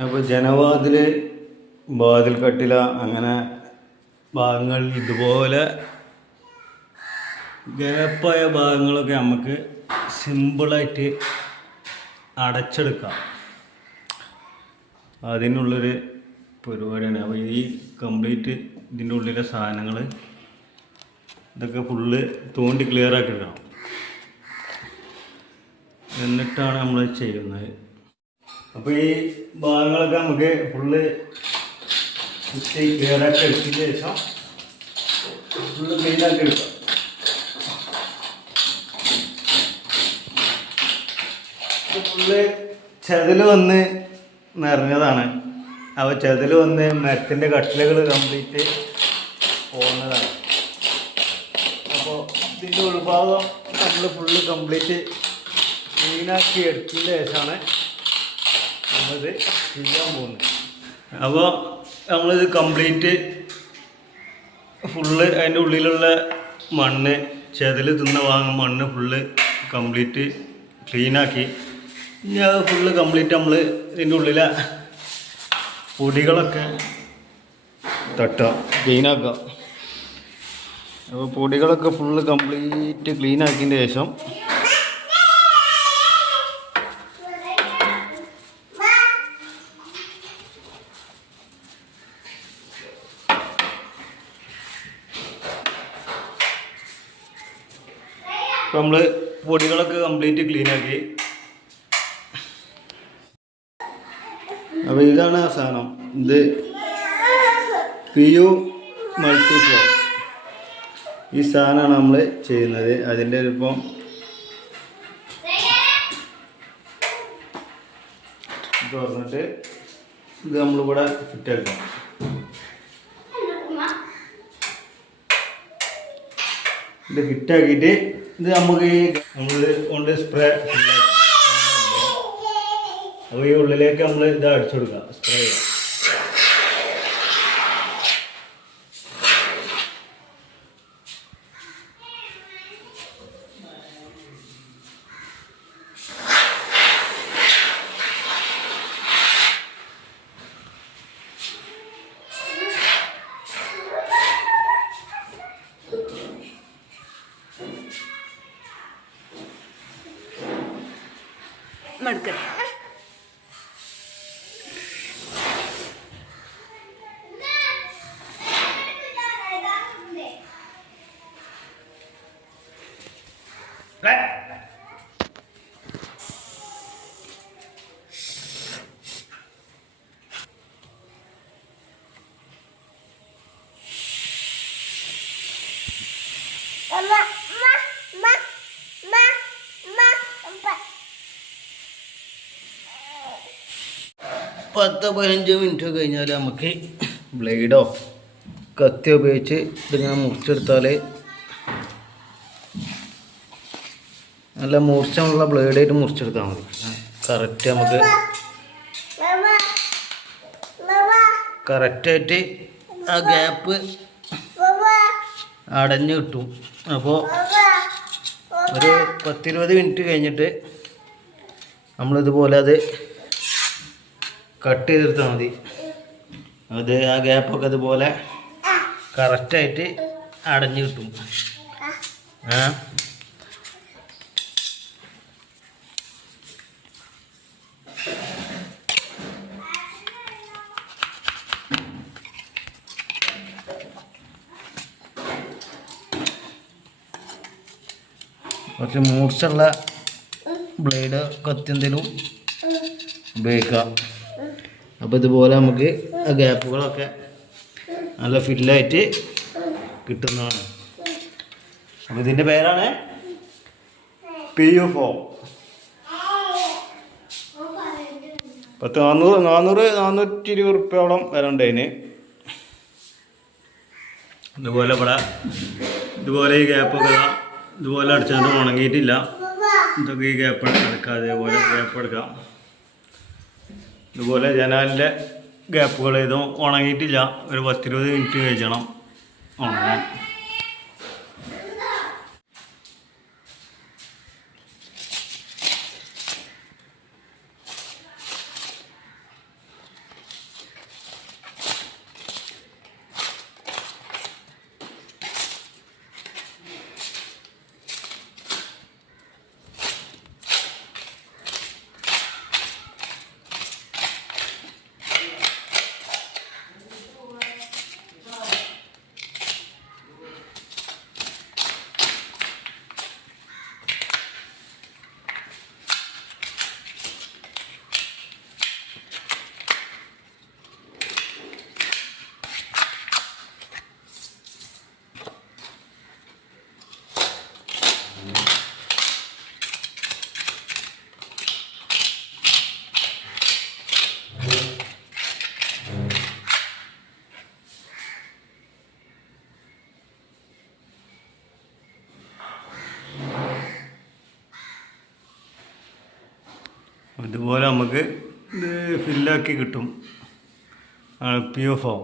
അപ്പോൾ ജനവാതിൽ, വാതിൽ കട്ടില അങ്ങനെ ഭാഗങ്ങൾ ഇതുപോലെ ഗ്യാപ്പായ ഭാഗങ്ങളൊക്കെ നമുക്ക് സിമ്പിളായിട്ട് അടച്ചെടുക്കാം. അതിനുള്ളൊരു പരിപാടിയാണ്. അപ്പോൾ ഈ കംപ്ലീറ്റ് ഇതിൻ്റെ ഉള്ളിലെ സാധനങ്ങൾ ഇതൊക്കെ ഫുള്ള് തോണ്ടി ക്ലിയർ ആക്കി എടുക്കണം. എന്നിട്ടാണ് നമ്മൾ ചെയ്യുന്നത്. അപ്പോൾ ഈ ഭാഗങ്ങളൊക്കെ നമുക്ക് ഫുള്ള് ക്ലിയർ ആക്കി എടുത്തതിന് ശേഷം ഫുള്ള് ക്ലീൻ ആക്കി എടുക്കാം. ഫുള്ള് ചെതൽ വന്ന് നിറഞ്ഞതാണ്. അപ്പോൾ ചെതൽ വന്ന് മരത്തിൻ്റെ കട്ടിലകൾ കംപ്ലീറ്റ് പോകുന്നതാണ്. അപ്പോൾ ഇതിൻ്റെ ഉൾഭാഗം നമ്മൾ ഫുള്ള് കംപ്ലീറ്റ് ക്ലീനാക്കി എടുത്തതിന് ശേഷമാണ് നമ്മളിത് ചെയ്യാൻ പോകുന്നത്. അപ്പോൾ നമ്മളിത് കംപ്ലീറ്റ് ഫുള്ള് അതിൻ്റെ ഉള്ളിലുള്ള മണ്ണ്, ചെതൽ തിന്ന ഭാഗം മണ്ണ് ഫുള്ള് കംപ്ലീറ്റ് ക്ലീനാക്കി ഇനി അത് ഫുള്ള് കംപ്ലീറ്റ് നമ്മൾ ഇതിൻ്റെ ഉള്ളിലെ പൊടികളൊക്കെ തട്ടുക, ക്ലീനാക്കുക. അപ്പോൾ പൊടികളൊക്കെ ഫുള്ള് കംപ്ലീറ്റ് ക്ലീനാക്കിയതിൻ്റെ ശേഷം ഇപ്പോൾ നമ്മൾ പൊടികളൊക്കെ കംപ്ലീറ്റ് ക്ലീനാക്കി. അപ്പോൾ ഇതാണ് ആ സാധനം. ഇത് PU മൾട്ടിഫ്ലോ. ഈ സാധനമാണ് നമ്മൾ ചെയ്യുന്നത്. അതിൻ്റെ ഇപ്പം തുറന്നിട്ട് ഇത് നമ്മളിവിടെ ഫിറ്റാക്കാം. ഇത് ഫിറ്റാക്കിയിട്ട് ഇത് നമുക്ക് ഈ നമ്മൾ കൊണ്ട് സ്പ്രേ അപ്പോൾ ഈ ഉള്ളിലേക്ക് നമ്മൾ ഇത് അടിച്ചു കൊടുക്കാം, സ്പ്രേ ചെയ്യാം. മടുക്കട്ടെ. പത്ത് 15 മിനിറ്റ് കഴിഞ്ഞാൽ നമുക്ക് ബ്ലേഡോ കത്തിയോ ഉപയോഗിച്ച് ഇതിങ്ങനെ മുറിച്ചെടുത്താൽ നല്ല മൂർച്ചമുള്ള ബ്ലേഡായിട്ട് മുറിച്ചെടുത്താൽ മതി. കറക്റ്റ് നമുക്ക് കറക്റ്റായിട്ട് ആ ഗ്യാപ്പ് അടഞ്ഞു കിട്ടും. അപ്പോൾ ഒരു 10-20 മിനിറ്റ് കഴിഞ്ഞിട്ട് നമ്മളിതുപോലെ അത് കട്ട് ചെയ്തെടുത്താൽ മതി. അത് ആ ഗ്യാപ്പൊക്കെ അതുപോലെ കറക്റ്റായിട്ട് അടഞ്ഞു കിട്ടും. കുറച്ച് മൂർച്ചുള്ള ബ്ലേഡ് കത്തി എന്തെങ്കിലും ഉപയോഗിക്കാം. അപ്പോൾ ഇതുപോലെ നമുക്ക് ആ ഗ്യാപ്പുകളൊക്കെ നല്ല ഫില്ലായിട്ട് കിട്ടുന്നതാണ്. അപ്പോൾ ഇതിൻ്റെ പേരാണ് PU ഫോം. 420 റുപ്യോളം വരണ്ടതിന്. ഇതുപോലെ ഇവിടെ ഇതുപോലെ ഈ ഗ്യാപ്പൊക്കെ ഇതുപോലെ അടിച്ചാൽ ഉണങ്ങിയിട്ടില്ല. ഇതൊക്കെ ഈ ഗ്യാപ്പ് എടുക്കാം, അതേപോലെ ഗ്യാപ്പ് എടുക്കാം. ഇതുപോലെ ജനാലിൻ്റെ ഗ്യാപ്പുകൾ ഇതും ഉണങ്ങിയിട്ടില്ല. ഒരു 10-20 മിനിറ്റ് കഴിക്കണം ഉണങ്ങാൻ. ഇതുപോലെ നമുക്ക് ഇത് ഫില്ലാക്കി കിട്ടും. PO form